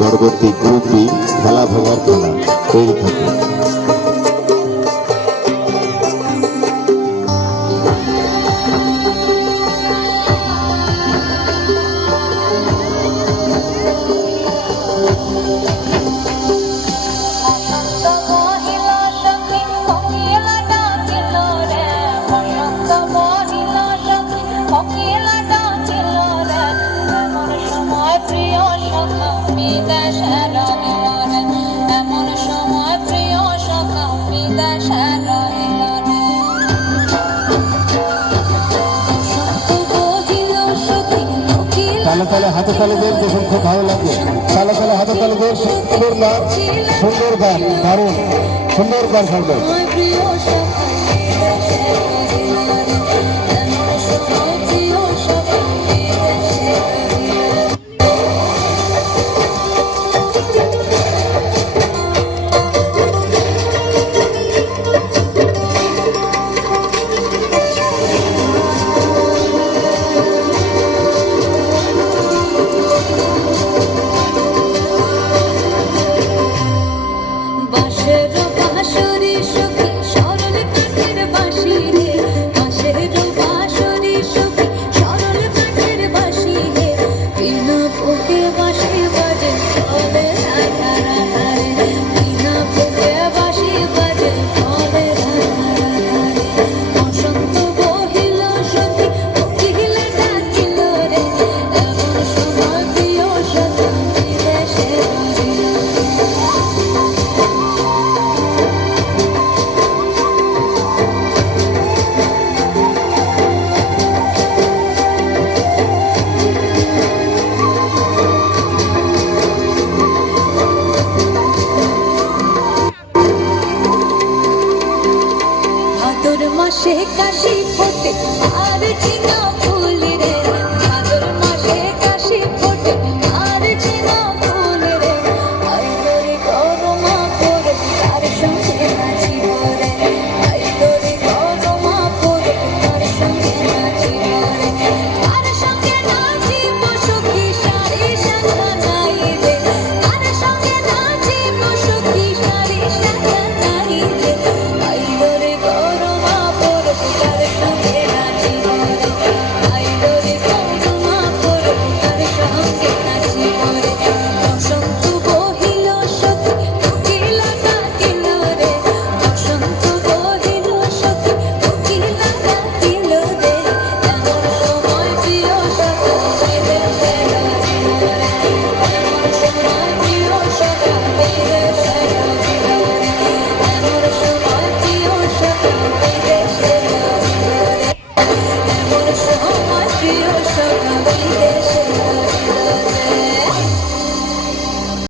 পরবর্তী group B খেলা ভাঙার খেলা তৈরি থাকে। তালে তালে হাতে তালেদের দেখুন খুব ভালো লাগে। তালে তালে হাতে তালেদের সুন্দর নাচ, সুন্দর গান, দারুণ সুন্দর গান শুনবে। মাসে কাশি ফোটে আর চিনা ফুল রে, ভাদর মাসে কাশি ফোটে আর চিনা ফুল রে, আইদরে গরমা করে তার সঙ্গে নাচিব রে, আইদরে গরমা করে তার সঙ্গে নাচিব রে, তার সঙ্গে নাচিব সখী সারি সাথা নাই রে, তার সঙ্গে নাচিব সখী সারি সাথা নাই রে, আইদরে গরমা তার সঙ্গে নাচিব রে, আইদরে গরমা করে তার সঙ্গে নাচিব রে, বসন্ত বহিল সখী কোকিলা ডাকিল রে, বসন্ত বহিল সখী কোকিলা ডাকিল রে, এমন সময় প্রিয় সখা বিদেশে রহিল রে, এমন সময় প্রিয় সখা বিদেশে রহিল রে, এমন সময় প্রিয় সখা বিদেশে রহিল রে, এমন সময় প্রিয় সখা বিদেশে